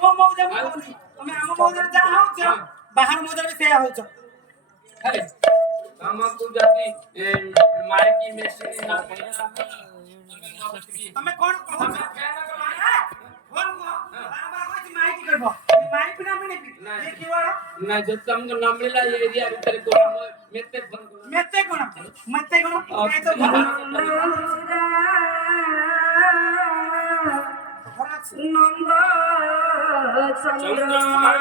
ମୋ ମଉଜା ମୁଁ କହୁନି ତମେ ଆମ ମଉଜାରେ ଯାହା ହଉଛ ବାହାର ମଉଜାରେ ବି ସେଇଆ ହଉଛ ଆରେ ଆମକୁ ଯଦି ମାଇକି ମେସିନ୍ ନା ତମେ କଣ କହୁଛ ମାଇକି କରିବ ମାଇକି ନା ମିଳିବି ନା ଯଦି ତମକୁ ନ ମିଳିଲା ଏରିଆ ଭିତରେ ମେତେ କଣ নন্দ চন্দ্রমা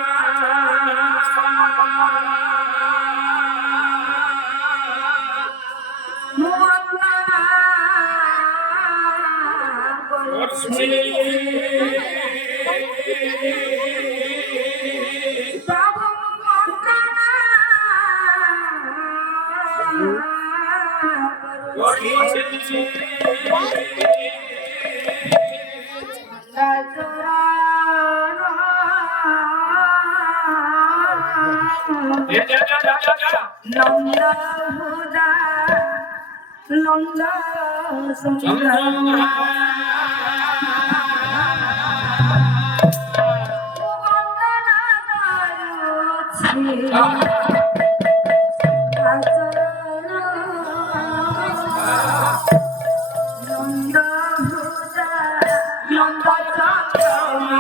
নন্দ হুদা নন্দ চন্দ্রমা নন্দ হুদা নন্দ চন্দ্রমা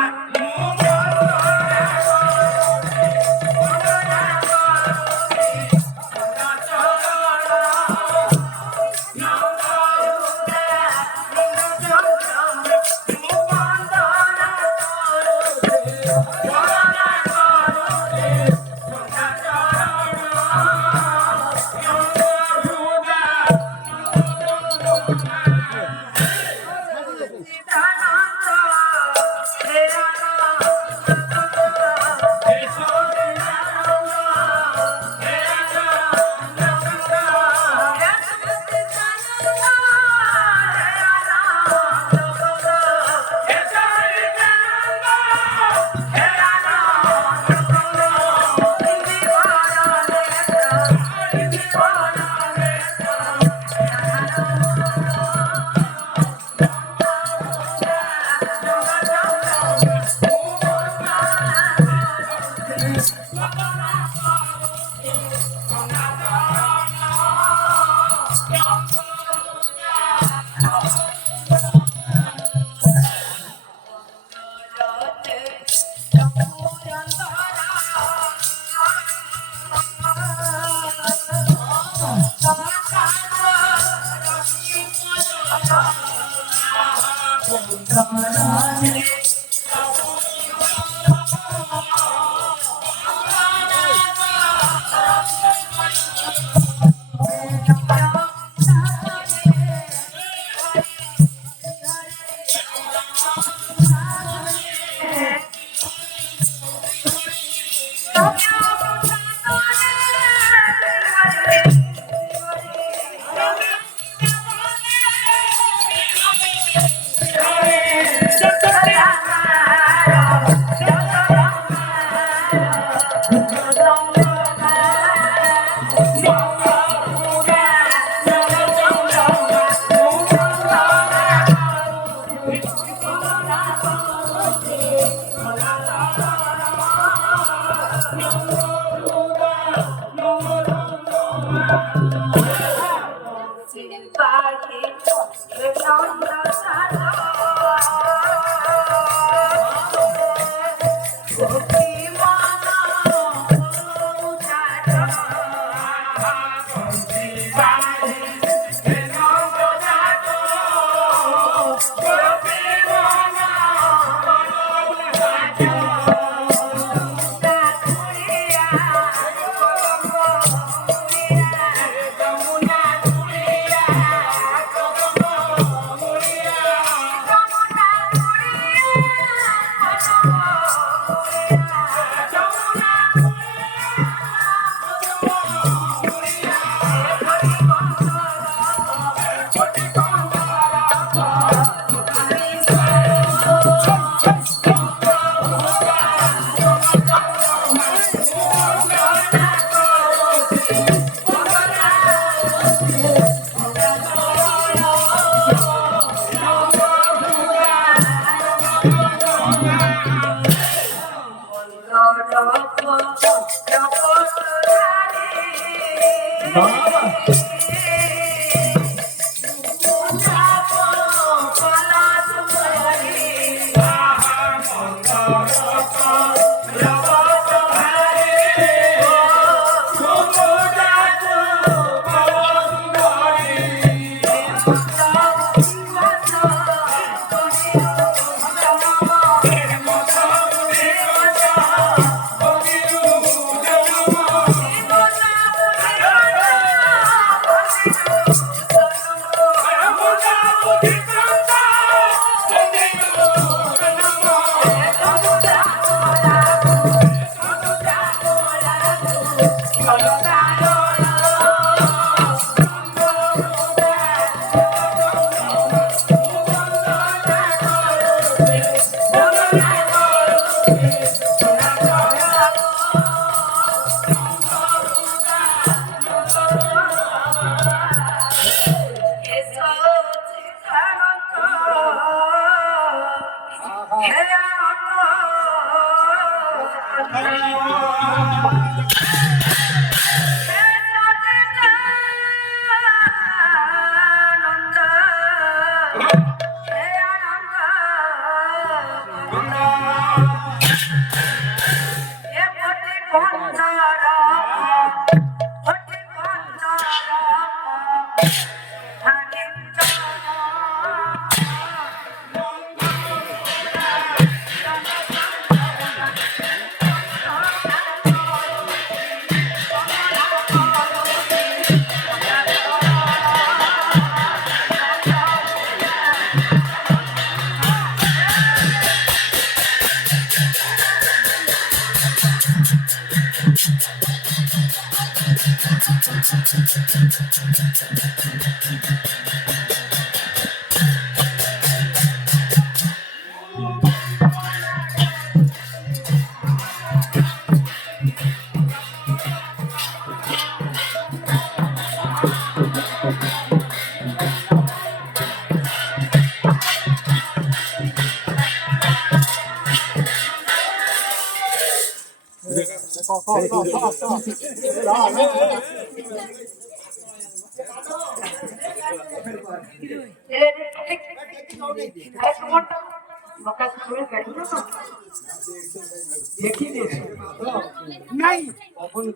नहीं अपन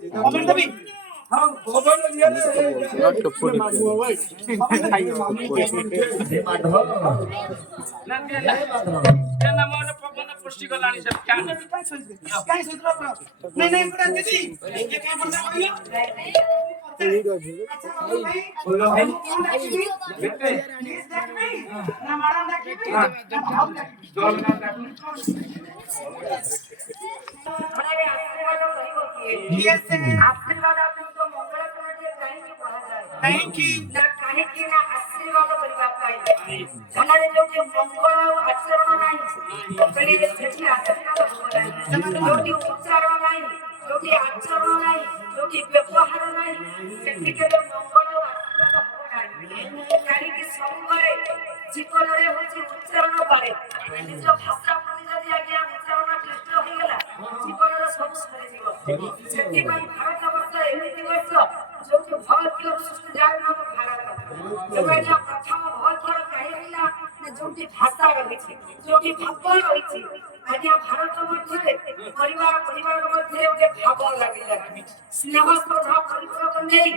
तभी हाँ खबर लिया त्यांना मला पप्पांना पुष्टी गलाणी सब क्या काय सूत्र नाही नाही पण दीदी ये काय बोलता भैया बोलो भाई ना मारा ना की दोन ना आशीर्वाद आपण तो मंगळाचे काही पाहता थैंक यू ना काही की ना आशीर्वाद परिवार काही धनारे जो मंगळ आचरण नाही कधी त्याची आशीर्वाद होत नाही जोटी उच्चारण नाही जोटी आचरण नाही जोटी व्यवहार नाही ସେଠିକାର ମଙ୍ଗଳ ଆଶୀର୍ବାଦ ହବ ନାହିଁ କାହିଁକି ସବୁବେଳେ ଜୀବନରେ ହଉଛି ଉଚ୍ଚାରଣ ପାରେ ନିଜ ଭାଷା ପ୍ରତି ଯଦି ଆଜ୍ଞା ଉଚ୍ଚାରଣ କ୍ଲିଷ୍ଟ ହେଇଗଲା ଜୀବନର ସବୁ ସରିଯିବ ସେଥିପାଇଁ ଭାରତ ବର୍ଷ ଏମିତି ବର୍ଷ ଯୋଉଠି ଭାରତୀୟ ସୃଷ୍ଟି ଯାହାର ନାମ ଭାରତ ଯୋଉଠି ପ୍ରଥମ ଭରଥର କାହିଁ ହେଲା ଯୋଉଠି ଭାଷା ରହିଛି ଯୋଉଠି ଭାବ ରହିଛି ଆଜ୍ଞା ଭାରତ ମଧ୍ୟରେ ପରିବାର ମଧ୍ୟରେ ଗୋଟେ ଭାବ ଲାଗିଲା ସ୍ନେହ ଶ୍ରଦ୍ଧା ପରିପୂରକ ନେଇ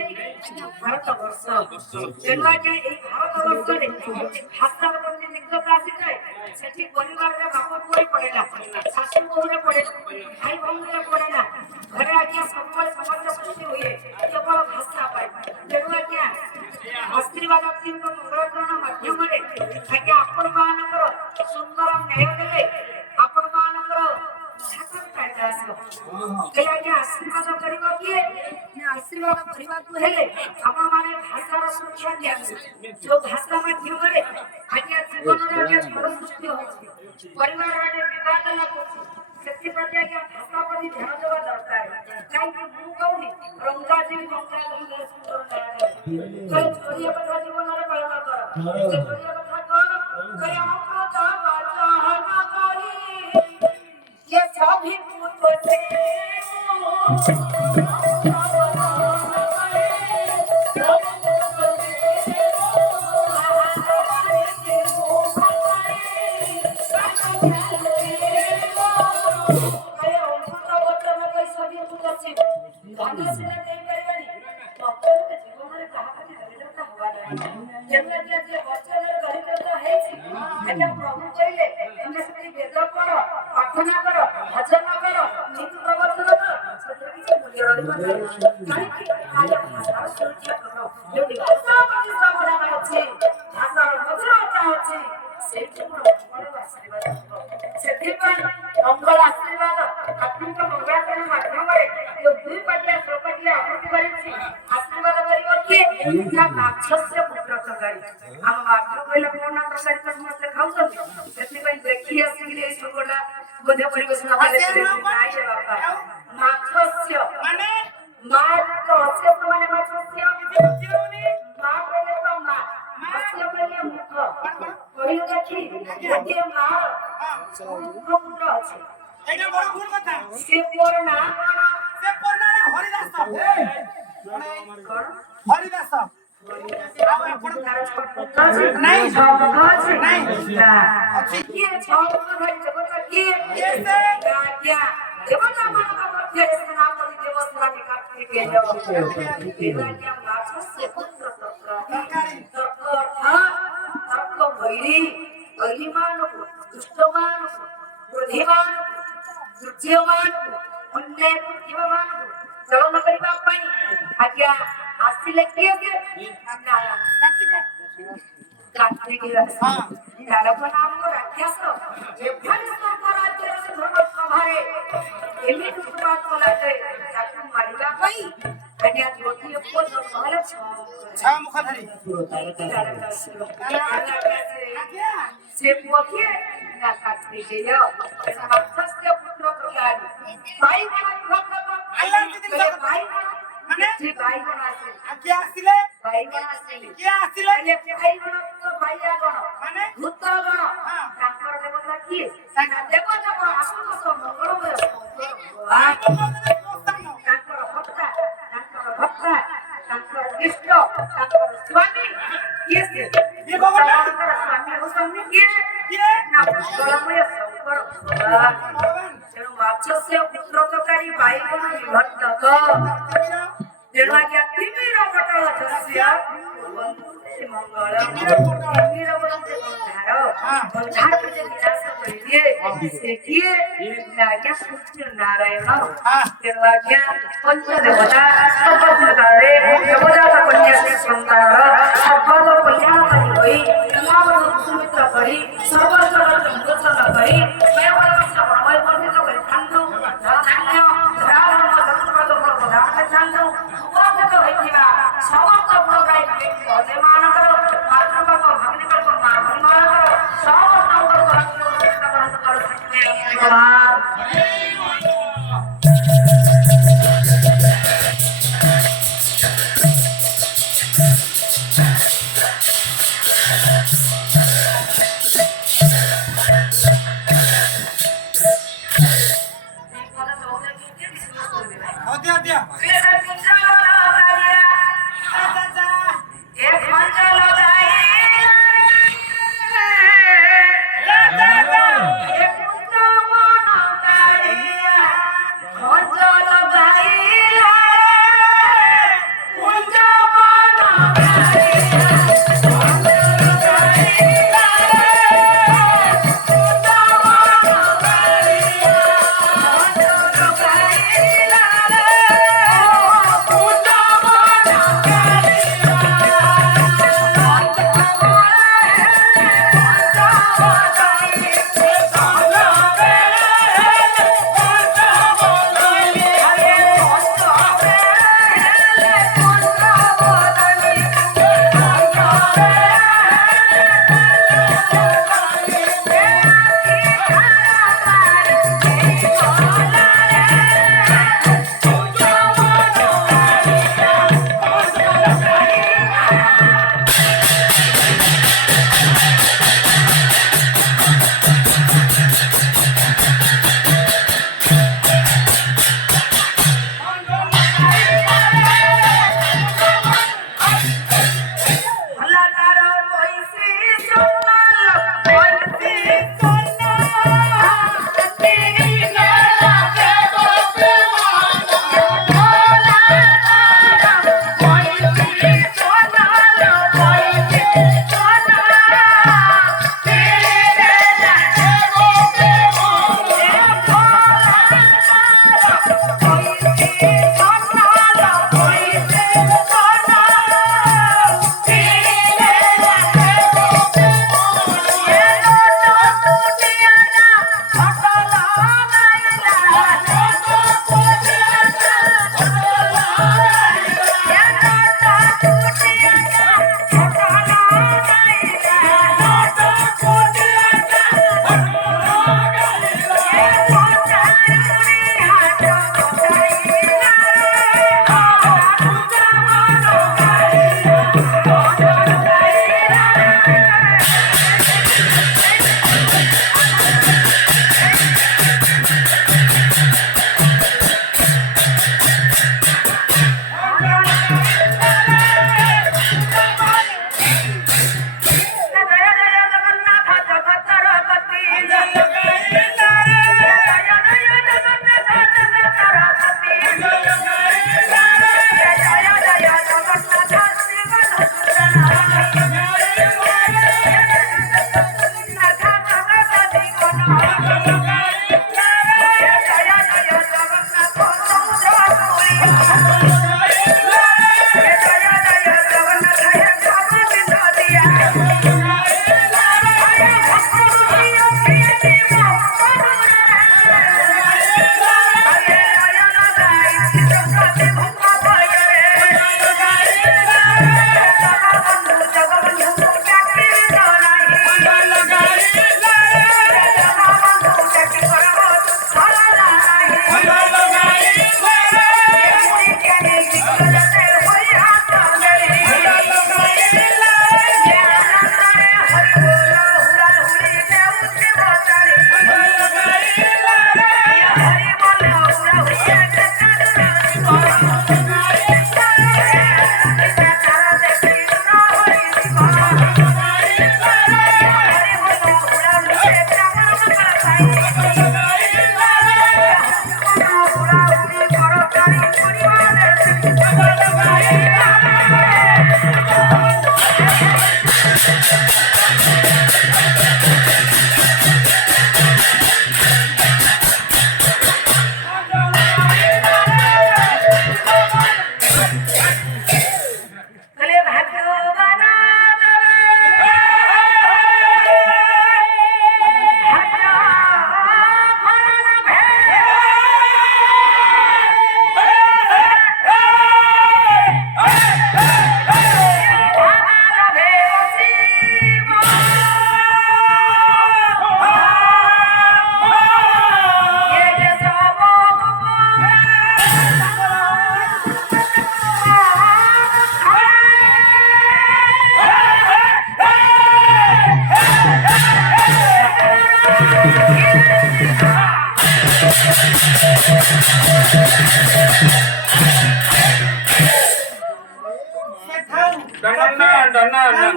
ଭାରତ ବର୍ଷ ତେଣୁ ଆଜ୍ଞା ଏଇ ଭାରତ ବର୍ଷରେ ଭାଷାର ପ୍ରତି ନିଗ୍ଧତା ଆସିଥାଏ ସେଠି ପରିବାରରେ ବାପ ପୁଅରେ ପଡେନା ଶାଶୁ ବୋହୂରେ ପଡେନା ଭାଇ ଭଉଣୀରେ ପଡେନା ଘରେ ଆଜ୍ଞା ସବୁବେଳେ ସମସ୍ତ ସୃଷ୍ଟି ହୁଏ କେବଳ ଭାଷା ପାଇଁ ତେଣୁ ଆଜ୍ଞା ଆଶୀର୍ବାଦ ମଙ୍ଗଳକରଣ ମାଧ୍ୟମରେ ଆଜ୍ଞା ଆପଣ ମାନଙ୍କର ସୁନ୍ଦର ନ୍ୟାୟ ଦେଲେ ଆପଣ ମାନଙ୍କର आशीर्वाद करवा किए आशीर्वाद କରିବାକୁ ହେଲେ ଆପଣ ମାନେ ଭାଷାର ସୁରକ୍ଷା ଦିଅନ୍ତୁ ଯୋଉ ଭାଷା ମାଧ୍ୟମରେ ଆଜ୍ଞା ଜୀବନରେ ଆଜ୍ଞା ଝଡ଼ ସୃଷ୍ଟି ହେଉଛି ପରିବାରରେ ବିବାଦ ଲାଗୁଛି ସେଥିପ୍ରତି ଆଜ୍ଞା ଭାଷା ପ୍ରତି ଧ୍ୟାନ ଦେବା ଦରକାର କାହିଁକି ମୁଁ କହୁନି ରଙ୍ଗା ଯେମିତି ରଙ୍ଗା ସୁନ୍ଦର ଓଡ଼ିଆ କଥା ଜୀବନରେ ପାଳନ କର ଓଡ଼ିଆ କଥା କର ଅମୃତ ବାଚନ କରି ये सभी पूछते प्रभु कहले तुमने से वेद पढ़ प्रार्थना करो भजन करो नीति प्रवचन करो ସେଥିରେ କିଛି ମୂଲ୍ୟ ରହିବ ନାହିଁ କାହିଁକି ଭାଷାର ସୁରକ୍ଷା କର ଯୋଉଠି ଭାଷା ପ୍ରତି ସମ୍ମାନ ଅଛି ଭାଷାର ମଧୁରତା ଅଛି ସେଇଠି ମଙ୍ଗଳ ଆଶୀର୍ବାଦ ସେଥିପାଇଁ ମଙ୍ଗଳ ଆଶୀର୍ବାଦ ଆପଣଙ୍କ ମଙ୍ଗଳାଚରଣ ମାଧ୍ୟମରେ ଯୋଉ ଦୁଇ ପାଟିଆ ସ୍ୱପାଟିଆ ଆବୃତ୍ତି କରିଛି ଆଶୀର୍ବାଦ କରିବ କିଏ ନା ରାକ୍ଷସ ପୁତ୍ର ତରକାରୀ ଆମ ମାତ୍ର କହିଲା କଣ ନା ତରକାରୀ ତ ସମସ୍ତେ ଖାଉଛନ୍ତି ସେଥିପାଇଁ ଦେଖି ଆସିକିରି ଏଇ ସଙ୍ଗଟା ବୋଧେ ପରିବେଷଣ ନହେଲେ ସେ ନାଇଁ ନୁହଁ କଣ? ରେ ବାପା ଆଉ? ମାଛସ୍ୟ ମାନେ ମା ତ ଅସ୍ୟ ମାନେ ମାଛସ୍ୟ କିଛି ବୁଝିହଉନି। ମା କହିଲେ ତ ମା ଅସ୍ୟ କହିଲେ ମୁଖ କହିଲେ ଦେଖି ଗୋଟିଏ ମା ମୁଖ ମୁଣ୍ଡ ଅଛି ଏଇଟା ବଡ ଭୁଲ କଥା। ସେ ମୋର ନାଁ କଣ ସେ ପୂର୍ଣ୍ଣ ନାଁ ହରିଦାସ। କଣ ହରିଦାସ। ଆଉ ଆପଣ ନାଇଁ। ଅଛି। କିଏ ଛଅମୁଖ ଧରି ଦେବତା କିଏ କିଏ ସେ? ଆଜ୍ଞା ଦେବତା ମାନଙ୍କ ମଧ୍ୟରେ ସେନାପତି ଦେବସ୍ୱାମୀ କାର୍ତ୍ତିକେୟ ଆଜ୍ଞା ମାଛସ୍ୟ ପୁତ୍ର ତରକାରୀ। ତର୍କ ବୈରୀ ବୈରୀମାନଙ୍କୁ ଦୁଷ୍ଟମାନଙ୍କୁ କ୍ରୋଧୀମାନଙ୍କୁ ଦୁର୍ଯ୍ୟମାନଙ୍କୁ ଅନ୍ୟାୟ କୃତ୍ରିମମାନଙ୍କୁ ଦଳନ କରିବା ପାଇଁ ଆଜ୍ଞା ଆସିଲେ କିଏ କିଏ ନାରାୟଣ କାର୍ତ୍ତିକେୟ ନାରଦ ନାମକ ରାକ୍ଷସ ଏଭଳି ସ୍ୱର୍ଗ ରାଜ୍ୟରେ ସେ ଧର୍ମ ସଭାରେ ଏମିତି ଉତ୍ପାତ କଲା ଯେ ତାକୁ ମାରିବା ପାଇଁ ଆଜ୍ଞା ଗୋଟିଏ ପୁଅ ଜନ୍ମ ହେଲା ଛଅ ମୁଖ ଧରି। ସେ ପୁଅ କିଏ ନା କାର୍ତ୍ତିକେୟ ରାକ୍ଷସୀୟ ପୁତ୍ର ପ୍ରକାରୀ ବାଇଗଣ ବାଇଗଣ ମାନେ ସେ ବାଇଗଣ ଆସେ କିଏ ଆସିଲେ? ବାଇଗଣ ଆସିଲେ କିଏ ଆସିଲେ? ବାଇଗଣ ବାଇଗଣ ମାନେ ଭୂତଗଣ ତାଙ୍କର ଦେବତା କିଏ ଦେବତା ଆଶୁତୋଷ ମଙ୍ଗଳମୟ ତାଙ୍କର ଭକ୍ତା ତାଙ୍କର ଇଷ୍ଟ ତାଙ୍କର ସ୍ୱାମୀ କିଏ ସେ ତାଙ୍କର ସ୍ୱାମୀ ହଉଛନ୍ତି କିଏ ନା ମଙ୍ଗଳମୟ ଶଙ୍କର ତେଣୁ ମାଛସ୍ୟ ପୁତ୍ର ତରକାରୀ ବାଇଗଣ ବିଭକ୍ତକ ତେଣୁ ଆଜ୍ଞା ତିମିର ପଟଳ ଶସ୍ୟ ମଙ୍ଗଳ ତିମିର ବୋଲନ୍ତି ବନ୍ଧାରକୁ ଯେ ବିନାଶ କରିଦିଏ ସେ କିଏ ଆଜ୍ଞା ସୂର୍ଯ୍ୟ ନାରାୟଣ ତେଣୁ ଆଜ୍ଞା ପଞ୍ଚଦେବତା ସପତ୍ନକାଳେ ଦେବଦାସ କନ୍ୟା ସନ୍ତାନର ସର୍ବତ କଲ୍ୟାଣକାରୀ ହୋଇ ସୁମିତ୍ର କରି ସର୍ବସ୍ତର ସଂଯୋଜନ କରି ସ୍ୱୟଂବରସ୍ୟ ପ୍ରମୟ ବର୍ଦ୍ଧିତ କରିଥାନ୍ତୁ ଧନାନ୍ୟ ଧରାଧର୍ମ ଶତ୍ରୁପଦ ପ୍ରଦାନ କରିଥାନ୍ତୁ ଉପସ୍ଥିତ ହୋଇଥିବା ସମସ୍ତ ଗୁଣଗ୍ରାହୀ ପଦେମାନଙ୍କର ମାତୃବାପ ଭଗ୍ନିବାପ ମା ଭଗ୍ନମାନଙ୍କର ସମସ୍ତଙ୍କର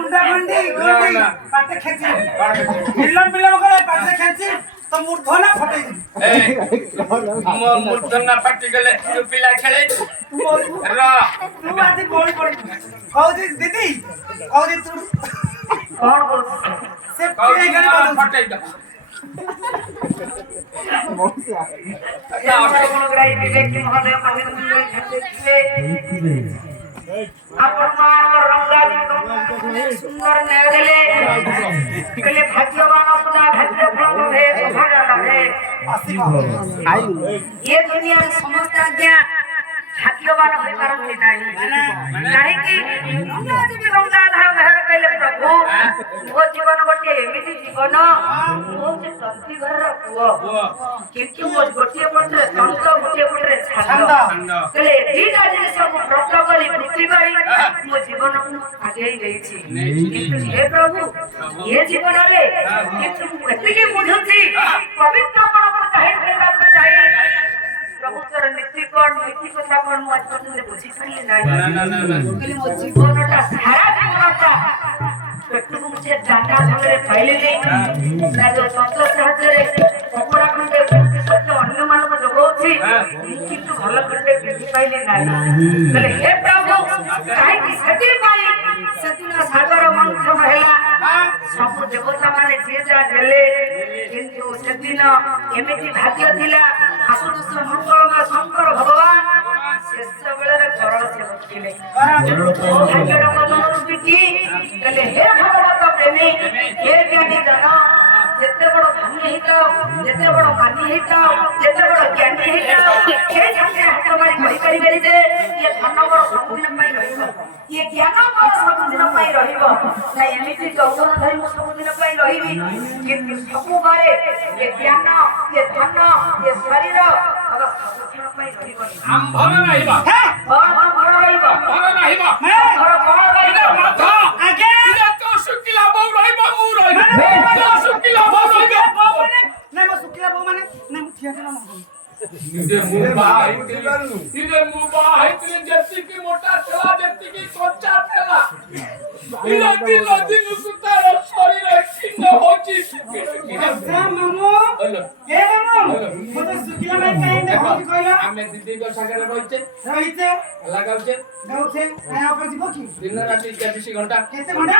মুন্ডা গন্ডি গন্ডি পাতে খেছি মিলন মিলন করে পাতে খেছি তো মূর্ধনা ফটাই দিবি মূর্ধনা ফাটি গেলে পিলা খেলে র তুই আদি বড় বড় কৌদি দিদি কৌদি তুই कौन बोल সে পিড়ে গেল ফাটাই দাও ग्राही विवेक महोदय मंदिर सुंदर नगले कले भाग्यवान अपना भाग्य फल है ये दुनिया में समस्त आज्ञा भाग्यवान होई पारନ୍ତି ନାହିଁ କାହିଁକି ଯଦି ଗଙ୍ଗାଧର ବାହାର କହିଲେ ପ୍ରଭୁ ମୋ ଜୀବନ ଗୋଟିଏ ଏମିତି ଜୀବନ ମୋ ତନ୍ତ୍ରୀ ଘରର ପୁଅ କିନ୍ତୁ ମୋ ଗୋଟିଏ ପଟରେ ତନ୍ତ ଗୋଟିଏ ପଟରେ ଛାନ୍ଦ କହିଲେ ଦିଟା ଜିନିଷକୁ ବ୍ରତ କରି ବୃତ୍ତି କରି ମୋ ଜୀବନକୁ ଆଗେଇ ଦେଇଛି କିନ୍ତୁ ହେ ପ୍ରଭୁ ଏ ଜୀବନରେ କିନ୍ତୁ ମୁଁ ଏତିକି ବୁଝୁଛି ପବିତ୍ର ପଣକୁ ଚାହିଁ କରିବାକୁ ଚାହେଁ प्रभुत्वर नीति कौन नीति कथा कौन मत करने बुझी पाइले नाही कहले मो जीवनटा सारा जीवनटा पेटକୁ मुझे दाना भागरे पाइले नहीं ना जो तंत्र साहाଯ୍ୟରେ କପଡ଼ା ଖଣ୍ଡେ ସତ୍ୟ ଅନ୍ୟ ମାନଙ୍କୁ ଯୋଗଉଛି କିନ୍ତୁ ଭଲ ଖଣ୍ଡେ ପିନ୍ଧି ପାଇଲେ ନାହିଁ କହିଲେ ହେ ପ୍ରଭୁ କାହିଁକି ସେଥିପାଇଁ ସେଦିନ ସାଗର ମନ୍ଥନ ହେଲା ସବୁ ଦେବତା ମାନେ ଯିଏ ଯାହା ଦେଲେ କିନ୍ତୁ ସେଦିନ ଏମିତି ଭାଗ୍ୟ ଥିଲା ଆଶୁତୋଷ ମଙ୍ଗଳମୟ ଶଙ୍କର ଭଗବାନ ଶେଷ ବେଳରେ ଘର ସେ ବସିଥିଲେ ଭାଗ୍ୟର ବଦଳରୁ ବିକି କହିଲେ ହେ ଭଗବତ ପ୍ରେମୀ ହେ ଜ୍ଞାନୀ ଜନ ଯେତେ ବଡ଼ ଧନୀ ହେଇଥାଉ ଯେତେ ବଡ଼ ମାନି ହେଇଥାଉ ଯେତେ ବଡ଼ ଜ୍ଞାନୀ ହେଇଥାଉ ସେ ସାଙ୍ଗେ ହାତ ମାରି କହିପାରିବେନି ଯେ ଇଏ ଧନ ବଡ଼ ସବୁଦିନ ପାଇଁ ରହିବ ଇଏ ଜ୍ଞାନ ବଡ଼ ସବୁଦିନ ପାଇଁ ରହିବ ନା ଏମିତି ଯୌବନ ଧରି ମୁଁ ସବୁଦିନ ପାଇଁ ରହିବି କିନ୍ତୁ ସବୁବେଳେ ଏ ଜ୍ଞାନ ଏ ଧନ ଏ ଶରୀର ସବୁଦିନ ପାଇଁ ରହିବନି ଭଲ ରହିବା ଭଲ ରହିବ ଭଲ ରହିବା ଭଲ କଣ ରହିବ ମାଥା ଆଜ୍ଞା ଇଏ ତ ଶୁକିଲା ବୋଉ ରହିବ ମୁଁ ରହିବି ଶୁକିଲା ବୋଉ ରହିବ ନା ମୋ ଶୁଖିଲା ବୋଉ ମାନେ ନା ମୁଁ ଠିଆ ଦିନ ମଙ୍ଗୁ ଇଏ ମୁଁ ବାହା ହେଇଥିଲି ଯେତିକି ମୋଟା ଥିଲା ଯେତିକି କଞ୍ଚା ଥିଲା ଦିନ ଦିନକୁ ତାର ଶରୀର କ୍ଷୀଣ ହଉଛି ମାମୁ ଏ ମାମୁ ମୋତେ ଶୁଖିଲା ମାନେ କାଇଁ ଦେଖନ୍ତି କହିଲ ଆମେ ଦିଦିଙ୍କ ସାଙ୍ଗରେ ରହିଛେ ରହିଛେ ଲଗାଉଛେ ଗାଉଛେ କାଇଁ ଉପରେ ଯିବ କି ଦିନ ରାତି 24 ଘଣ୍ଟା କେତେ ଘଣ୍ଟା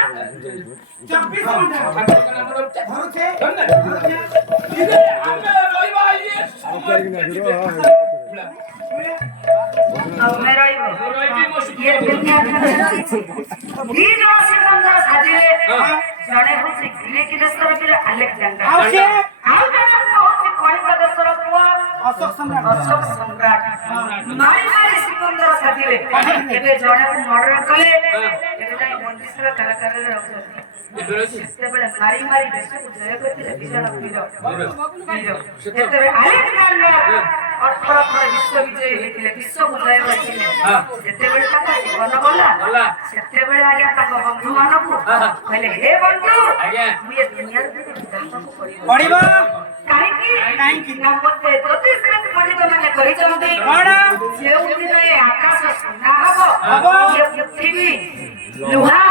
24 ଘଣ୍ଟା ଠାକୁରଙ୍କ ନାମ ରହୁଛେ ଧରୁଛେ ଆମେ ରହିବା ଇଏ ଆମେ ରହିବ ରହିବି ମୋ ये दुनिया में बीज राशि बंदर साजिले जने होछि ग्रीक देशर पिले अलेक्जेंडर ଆଉ ସେ ଆଉ ଜଣେ होछि कलिंग देशर पुआ ଅଶୋକ ସମ୍ରାଟ अशोक सम्राट मारी मारी सिकंदर साजिले एबे जने को मर्डर कले एबे जाई मंदिर कलाकार रे रखछथि सेतेबेले मारी मारी देश को जय करथिले विजय वीर सेतेबेले अलेक्जेंडर 18 थर विश्व विजय हेतिले विश्व जय करथिले सेतेबेले ताका जीवन गला सेतेबेले आज्ञा ताका बंधु मानकु कहले हे बंधु आज्ञा मु ये दुनिया रे विधान को करिबो ପଡିବ काहेकि ना मते ज्योतिष पंडित माने कहिचंती କଣ जे दिन ए आकाश सोना हबो हबो। ये पृथ्वी लुहा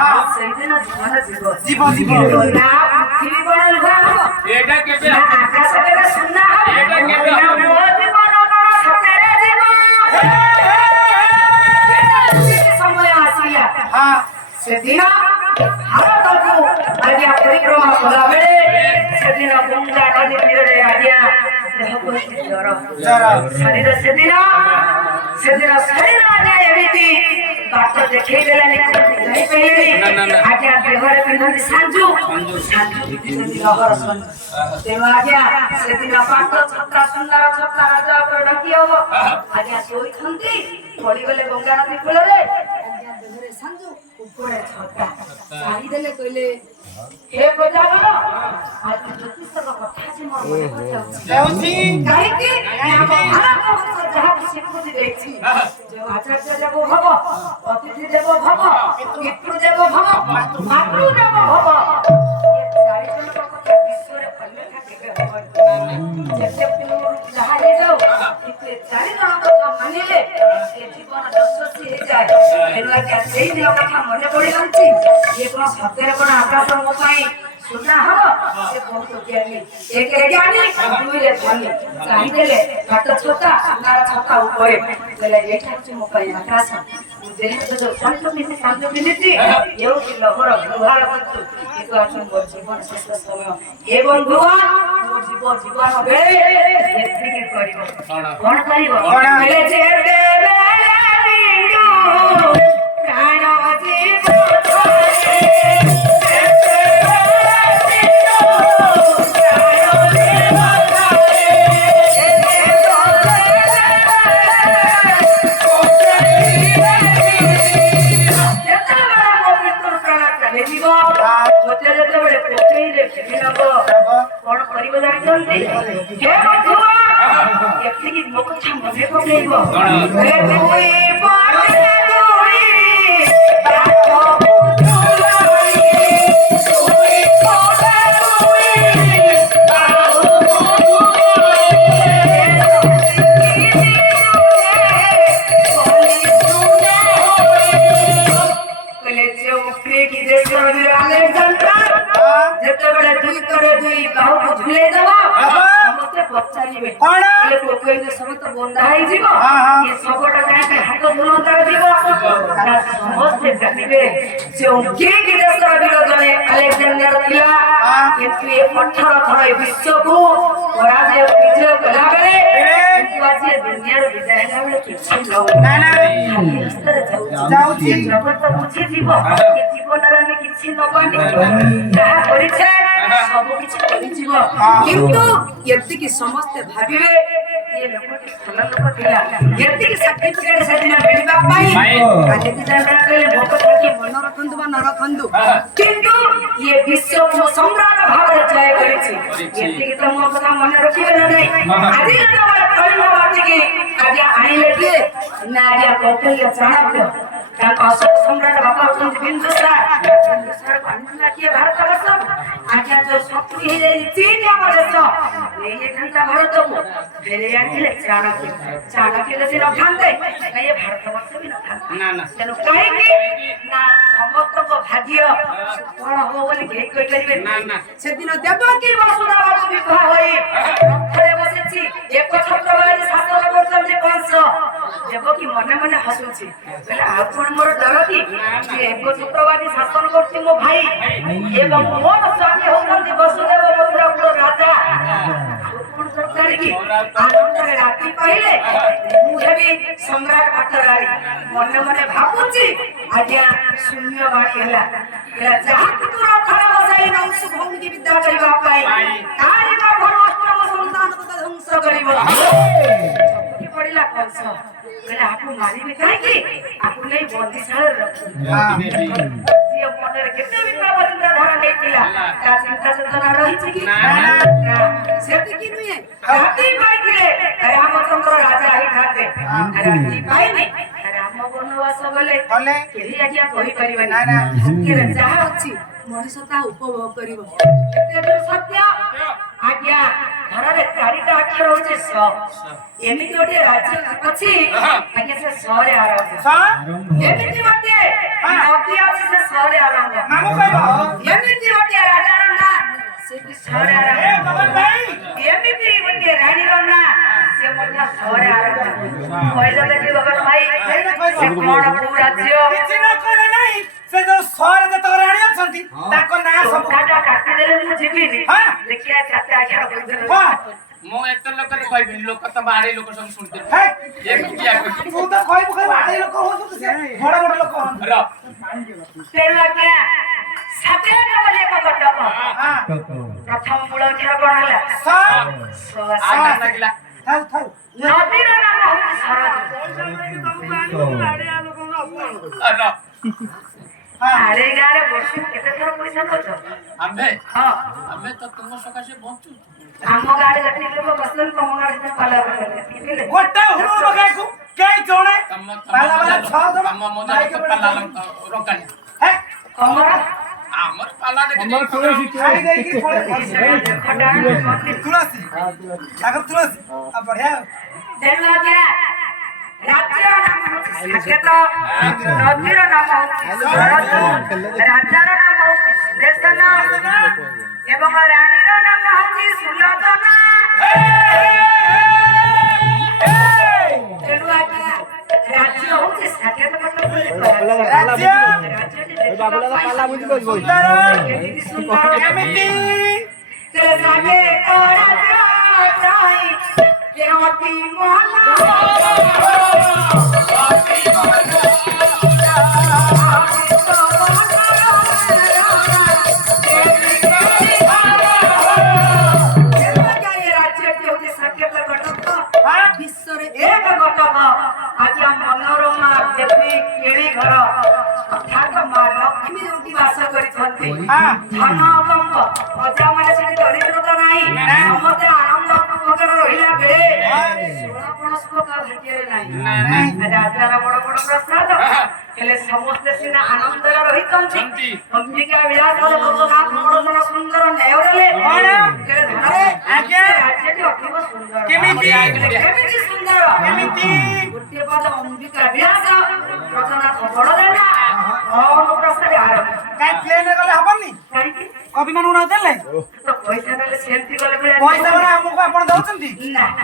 हबो सेई दिन जीवन जीव ଯିବ ना पृथ्वी बड़ लुहा हबो एटा केबे ना आकाश केबे सोना हबो एटा केबे ना मोर जीवन बड़ सतेरे जीवन समय आसिया ହଁ सेदिन भारतକୁ आज्ञा परिक्रमा कला बेले सेदिन गंगा नदी तीरे आज्ञा देहको जर शरीर सेदिन शरीर आज्ञा एमिति बाट देखै देलानि जाई पहिलेनि आज्ञा देहरे पिन्धि सांजु पिन्धि लहर सन तेनु आज्ञा सेदिन पाठ छत्रा सुंदर छत्रा राजा पर डकी हो आज्ञा सोई खंती पड़ी गले गंगा नदी कूलरे आज्ञा देहरे सांजु ऊपरे छत्रा सारी देले कइले हे बजावन आज ज्योतिष का कथा जे मोर मने पचाउछि ଯାଉଛି काहेकि हम भारत वर्ष जहाँ स्वीकृति देखछि जो आचार्य देव भव अतिथि देव भव पितृ देव भव मातृ देव भव ये चारि जन का कथा विश्व रे पल्ले था केबे जेते ସେ ଜୀବନ ଯଶସ୍ୱୀ ହେଇଯାଏ। ହେଲା ସେଇ ଦିନ କଥା ମନେ ପଡ଼ିଯାଉଛି। ଇଏ କଣ ସତରେ କଣ ଆକାଶ ମୋ ପାଇଁ ସୁନା ହବ? ସେ ବହୁତ ଜ୍ଞାନୀ, ଏକରେ ଜ୍ଞାନୀ, ଦୁଇରେ ଧନୀ। ଚାହିଁଦେଲେ ହାତ ଛତା, ସୁନାର ଛତା ଉପରେ କହିଲେ ଏଇଟା ହଉଛି ମୋ ପାଇଁ ଆକାଶ। ଯେହେତୁ ଯୋଉ ଶାନ୍ତ ମିନିଟି ହେଉଛି ଲହର ଲୁହାର ବସ୍ତୁ, କିନ୍ତୁ ଆଜି ମୋ ଜୀବନ ଶେଷ ସମୟ। ଏ ବନ୍ଧୁଗଣ, ମୋ ଜୀବନ ବେଳେ ଏତିକି କରିବ। କଣ କରିବ? କହିଲେ ଯେତେବେଳେ ବିନ୍ଦୁ ପ୍ରାଣ ଜୀବ ଥାଏ, କଣ କରିବ ଜାଣିଛନ୍ତି? ଏତିକି ମୋ କଥା ମନେ ପକେଇବ। ଯେତେବେଳେ ଦୁଇ କରେ ଦୁଇ ବାହୁକୁ ଝୁଲେଇ ଦବ, ସମସ୍ତେ ପଚାରିବେ ସମସ୍ତେ ବନ୍ଧା ହେଇଯିବ, ଏ ଶବଟା କାହିଁକି ହାତ ଧୁନତାରେ ଯିବ? ସମସ୍ତେ ଜାଣିବେ ଯେଉଁ ଗ୍ରୀକ ଦେଶର ବୀର ଜଣେ ଆଲେକ୍ସାଣ୍ଡର ଥିଲା, କିନ୍ତୁ ଏ 18 ଥର ଏ ବିଶ୍ୱକୁ ପରାଜୟ ବିଜୟ କଲାବେଳେ ଆଜି ଦୁନିଆର ବିଦାୟ ହେଲା ବେଳେ କିଛି ଯାଉଛି ଜଗତ ବୁଝିଯିବ ଏ ଜୀବନରେ ଆମେ କିଛି ନବାନି, ଯାହା କରିଛେ ସବୁ କିଛି କରିଯିବ। କିନ୍ତୁ ଏତିକି ସମସ୍ତେ ଭାବିବେ ଏ ଲୋକଟି ଭଲ ଲୋକ ଥିଲା, ଏତିକି ସାର୍ଟିଫିକେଟ ସେଦିନ ମିଳିବା ପାଇଁ ଭୋକ ଥାକି ମନ ରଖନ୍ତୁ ବା ନ ରଖନ୍ତୁ, କିନ୍ତୁ ଇଏ ବିଶ୍ୱ ସମ୍ରାଟ ଭାବରେ ଜୟ କରିଛି। ଏତିକି ତ ମୋ କଥା ମନେ ରଖିବେ ନା ନାହିଁ? ଆଜି ଯେତେବେଳେ କଳିଙ୍ଗ ବାଟିକି ଆଜ୍ଞା ଆଣିଲେ କିଏ ନା ଆଜ୍ଞା କୌଶଲ୍ୟ ଚାଣକ୍ୟ, ତାଙ୍କ ଅଶୋକ ସମ୍ରାଟ ବାପା ଅଛନ୍ତି ବିନ୍ଦୁସାର ଆଣିଥିଲା କିଏ ଭାରତ ବର୍ଷ, ଆଜ୍ଞା ଯୋଉ ଶତ୍ରୁ ହେଇଯାଇଛି ଚୀନ ଆମ ଦେଶ ନେଇଯାଇଥାନ୍ତା ଭାରତକୁ, ଫେରେଇ ଆଣିଥିଲେ ଚାଣକ୍ୟ। ଚାଣକ୍ୟ ଯଦି ନଥାନ୍ତେ ଏ ଭାରତ ବର୍ଷ ବି ନଥାନ୍ତା। ତେଣୁ କାହିଁକି ନା ସମସ୍ତଙ୍କ ଭାଗ୍ୟ କଣ ହବ ବୋଲି କେହି କହିପାରିବେ ନା। ସେଦିନ ଦେବକୀ ବସୁଦେବଙ୍କୁ ବିବାହ ହୋଇ ରଥରେ ବସିଛି, ଏକ ଛତ୍ରବାଦୀ ଶାସନ କରୁଛନ୍ତି କଂସ। ଦେବକୀ ମନେ ମନେ ହସୁଛି, କହିଲେ ଆଉ କଣ ମୋର ଡର କି? ଏକ ଛତ୍ରବାଦୀ ଶାସନ କରୁଛି ମୋ ଭାଇ ଏବଂ ମୋର ସ୍ୱାମୀ ହଉଛନ୍ତି ବସୁଦେବ ପୁତ୍ର ରାଜା। ଆନନ୍ଦରେ ରାତି ପାଇଲେ ମୁଁ ହେବି ସମ୍ରାଟ ପାଟରାଣୀ। ମନେ ମନେ ଭାବୁଛି ଆଜ୍ଞା ଶୂନ୍ୟ ବାଣୀ ହେଲା, ଯାହାକୁ ତୁ ରଥରେ ବସାଇ ନଉଛୁ ଭଉଣୀକି ବିଦ୍ୟା କରିବା ପାଇଁ, ତାରି ଗର୍ଭର ଅଷ୍ଟମ ସନ୍ତାନକୁ ତ ଧ୍ୱଂସ କରିବ। ଚମକି ପଡିଲା କଂସ, କହିଲେ ଆକୁ ମାରିବି କାହିଁକି, ଆକୁ ନେଇ ବନ୍ଦିଶାଳରେ ରଖିବି। ଯିଏ ମନରେ କେତେ ବିପ୍ଳବ ଚିନ୍ତାଧାରା ନେଇଥିଲା ତା ଚିନ୍ତା ଚେତନା ରହିଛି କି? ସେତିକି ନୁହେଁ, ରାତି ପାଇଥିଲେ ରାମଚନ୍ଦ୍ର ରାଜା ହେଇଥାନ୍ତେ, ରାତି ପାଇନି ରାମ ବନବାସ ଗଲେ କେହି ଆଜ୍ଞା କହିପାରିବେନି। ଭାଗ୍ୟରେ ଯାହା ଅଛି ମଣିଷ ତା ଉପଭୋଗ କରିବ। ସତ୍ୟ ଆଜ୍ଞା ଘରରେ 4ଟା ଅକ୍ଷର ହଉଛି ସ। ଏମିତି ଗୋଟେ ରାଜ୍ୟ ଅଛି ଆଜ୍ଞା ସେ ସରେ ଆରମ୍ଭ, ଏମିତି ଗୋଟେ ନଦୀ ଅଛି ସେ ସରେ ଆରମ୍ଭ, ଏମିତି ଗୋଟେ ରାଜାର ନାଁ ସେ ବି ସରେ ଆରମ୍ଭ, ଏମିତି ଗୋଟେ ରାଣୀର ନାଁ ସେ ମଧ୍ୟ ସରେ ଆରମ୍ଭ। କହିଲେ ଦେଖି ଭଗତ ଭାଇ ସେ କଣ କୋଉ ରାଜ୍ୟ? କିଛି ନ କଲେ ନାହିଁ, ସେ ଯୋଉ ସହରରେ ଯେତେକ ରାଣୀ ଅଛନ୍ତି ତାଙ୍କ ନାଁ ସବୁ କାଟିଦେଲେ ମୁଁ ଯିବିନି, ଦେଖିବା 4ଟା ଅକ୍ଷର କହିଦେଲେ ମୁଁ ଏତେ ଲୋକରେ କହିବିନି, ଲୋକ ତ ବାହାରେ ଲୋକ ସବୁ ଶୁଣିଥିବେ। ତୁ ତ କହିବୁ କହିବୁ ଆଡେ ଲୋକ ହୁଅନ୍ତୁ, ସେ ବଡ ବଡ ଲୋକ ହୁଅନ୍ତୁ। ତେଣୁ ଆଜ୍ଞା ସାତେନ ବୋଲି ଏକ କଟକ, ପ୍ରଥମ ମୂଳ ଅକ୍ଷର କଣ ହେଲା? ଲାଗିଲା ନଦୀର ନାମ ହଉଛି ସରଜ। ଆରେ ଗାଁରେ ବର୍ଷକୁ କେତେ ଥର ପଇସା ଦଉଛ? ଆମେ ତ ତୁମ ସକାଶେ ବଞ୍ଚୁଛୁ। ଆମ ଗାଁରେ ଯେତିକି ଲୋକ ବସିଛନ୍ତି ତମ ଗାଁରେ ସେତିକି ପାଲା କରୁଛନ୍ତି। ଗୋଟେ ହୁଳ ଲଗାଇକୁ କେହି ଜଣେ ପାଲା ବାଲା 6 ଜଣ ତମର ଆମର ପାଲା ଦେଖି ତୁଳସୀ ତାଙ୍କର ତୁଳସୀ ଆଉ ବଢିଆ। ତେଣୁ ଆଜ୍ଞା ରାଜ୍ୟର ନାମ ହେଉଛି ସାକେତ, ନଦୀର ନାମ ହେଉଛି ଶରତ, ରାଜାର ନାମ ହେଉଛି ସୁଦର୍ଶନ ଏବଂ ରାଣୀର ନାମ ହେଉଛି ସୁଲୋଚନା। ତେଣୁ ଆଜ୍ଞା ରାଜ୍ୟ ହେଉଛି ସାକେତ ପଟ ବୋଲି ରାଜ୍ୟ କେମିତି ସୁନ୍ଦର କେମିତି ସାକେତ ରାଜ୍ୟ କେଉଁଠି ମନ ବିଶ୍ୱରେ ଏକ ଘଟକ ଆଜି ମନୋରମା ଦେବୀ କେଳି ଘର ଅର୍ଥାତ ମା ଲକ୍ଷ୍ମୀ ଯୋଉଠି ବାସ କରିଛନ୍ତି ଧନ ଅବଙ୍କ ପ୍ରଜାମାନେ ସେଠି ଦରିଦ୍ରତା ନାହିଁ ସମସ୍ତେ ଆନନ୍ଦ ଉପଭୋଗରେ ରହିଲା ବେଳେ ଭାଗ୍ୟରେ ନାହିଁ ରାଜାର ବଡ ବଡ ପ୍ରସାଦ ହେଲେ ସମସ୍ତେ ସିନା ଆନନ୍ଦରେ ରହିଛନ୍ତି ଅମ୍ବିକା ବିଳାସ ଜଗନ୍ନାଥ ସୁନ୍ଦର ନେଉରଲେ ରାଜ୍ୟଟି ଅତୀବ ସୁନ୍ଦର କେମିତି ସୁନ୍ଦର ଗୋଟିଏ ପଦ ଅମ୍ବିକା ବିଳାସ ଜଗନ୍ନାଥ ବଡଦାଣ୍ଡ ଅନୁପ୍ରସାଦ ଆରମ୍ଭ କାଇଁ ପ୍ଲେନରେ ଗଲେ ହବନି କାହିଁକି କବି ମାନଙ୍କୁ ନ ଦେଲେ ତ ପଇସା ଦେଲେ ସେମିତି ଗଲେ ପଇସା ମାନେ ଆମକୁ ଆପଣ ଦଉଛନ୍ତି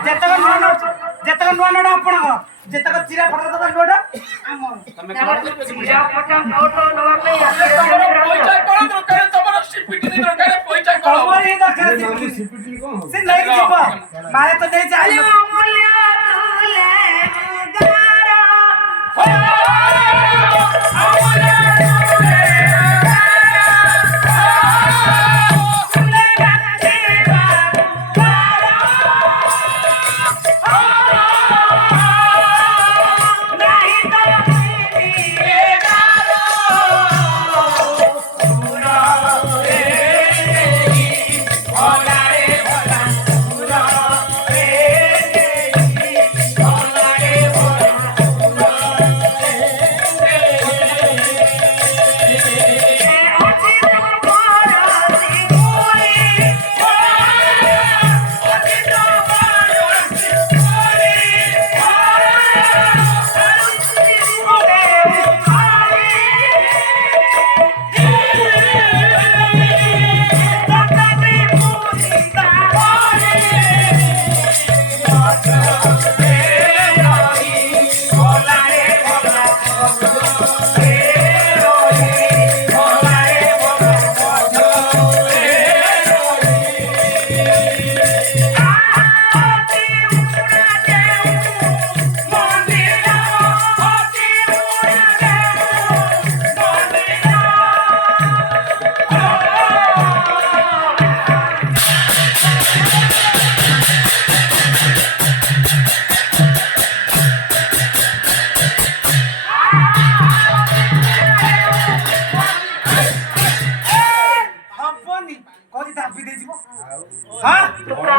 ଯେତେକ ନୂଆ ନୋଟ ଆପଣଙ୍କ ଯେତେକ ଚିରା ଫଟା ନୋଟ ଆମର ଚିରା ଫଟା ନୋଟ ନବା ପାଇଁ ପଇସା କଣ ଦରକାର ତମର ସିପିଟି ଦରକାର ପଇସା କଣ ତମର ହିଁ ଦରକାର ସେ ନେଇକି ଯିବ ମାରେ ତ ଦେଇ ଚାଲି ଅମୂଲ୍ୟ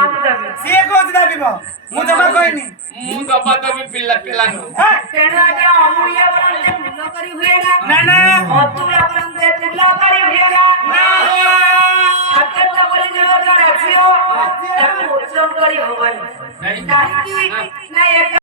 ତୁଲେ ସିଏ କହୁଛି ଦାବିବ ମୁଁ ଜମା କହିନି ମୁଁ ଦବା ଦବି ପିଲା ପିଲା ନୁହଁ ତେଣୁ ଆଜ୍ଞା ଅମୂଲ୍ୟ ବରନ୍ତେ ମୂଲ କରି ହୁଏ ନା ନା ଅତୁଲ୍ୟ ବରନ୍ତେ ତୁଲ କରି ହୁଏ ସାକେତ ବୋଲି ଯୋଉ ରାଜ୍ୟ ତାକୁ ଓଜନ କରି ହବନି କାହିଁକି ନା